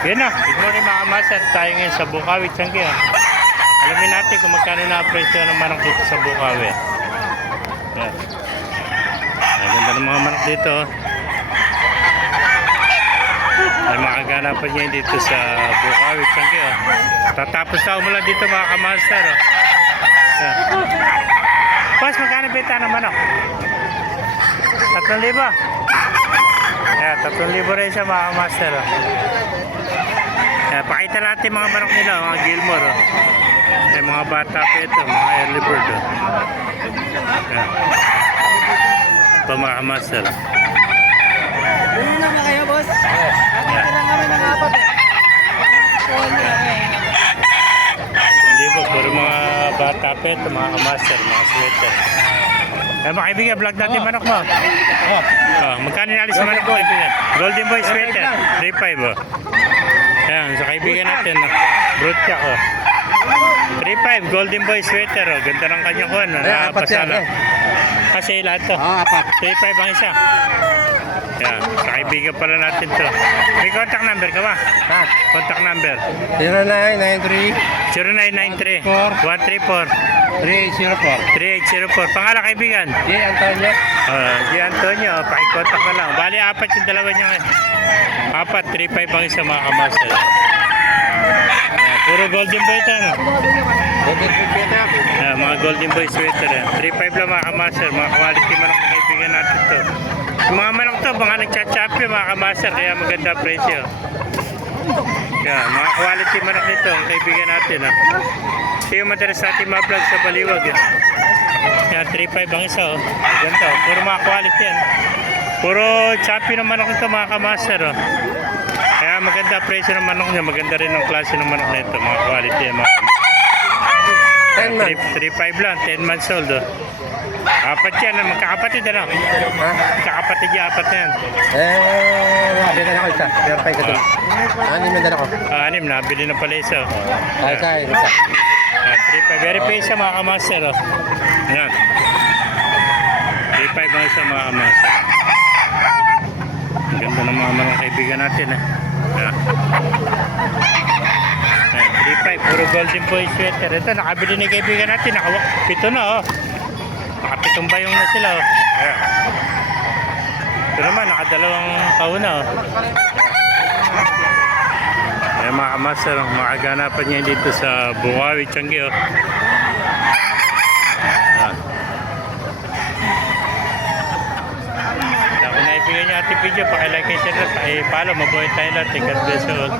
Yun na, good morning mga master. Tayo ngayon sa Bukawi, Tiangge. Alamin natin kung magkano na presyo ng manok dito sa Bukawi. Yan. Ang ganda ng mga manok dito. Ay makaganapan niya dito sa Bukawi, Tiangge. Tatapos na umulan dito mga kamaster. Yan. Boss, magkano benta ng manok? 3,000. Yan, 3,000 rin siya mga kamaster. Pakita natin mga manok nila, mga Gilmore. May mga bata pa ito, mga early bird. Ito mga kamaster. Bili lang na kayo, boss. Nakita lang kami ng apat. Hindi po, puro mga bata pa ito, mga kamaster, mga sweater. Mga kaibigan, vlog natin manok mo. Magkano nalis sa manok mo? Golden Boy sweater, 3,500. Ayan, sa kaibigan natin, brute check. 3,500, Golden Boy sweater. Ganda ng kanyang kuhan. Nakapasala. Kasi lahat to. 3,500 ang isa. Yan, sa kaibigan pala natin to. May contact number ka ba? Ha? Contact number 0993 0993 134 3804 3804. Pangalan kaibigan? J. Antonio. Di Antonio, pakikontak ka lang. Bali, apat yung dalawa niya. 4, 3,500 ang isa mga kamaster. Puro golden boy ito, ano? Mga golden boy sweater. 3,500 lang mga kamaster. Mga quality manok na kaibigan natin to. Yung mga manok to, mga nagchat-chapi mga kamaster. Kaya maganda presyo. Mga quality manok nito ang kaibigan natin. Ito yung madalas natin mga vlog sa Baliwag. 3,500 ang isa. Ganda. Puro mga quality yan. Puro chapi ng manok nito mga kamaster. Kaya maganda presyo ng manok niya. Maganda rin ang klase ng manok nito. Mga quality yan. 3,500 lang. 10 months old. Apat yan. Magkakapatid ano? Magkakapatid yan. Apat na yan. Bigyan ako isa. Meron pa isa doon. Anim na dala ko. 6. Nabili na pala isa. Ay, isa. 3,500. Very pay siya mga kamaster. Yan. 3,500 ang isa mga kamaster. Ang ganda ng mga manong kaibigan natin. Yan. 3,500. Puro golden boy sweater. Ito, nakabili ni kaibigan natin. Pito na. Nakapitong bayong na sila. Yan. Ito naman, nakadalawang kauna. Ayan mga kamaster, makaganapan niya dito sa Bukawi, Tiangge. Kung naibigay niya ating video, pakilike and share, pakipalo, mabuhay tayo lahat. God bless you all.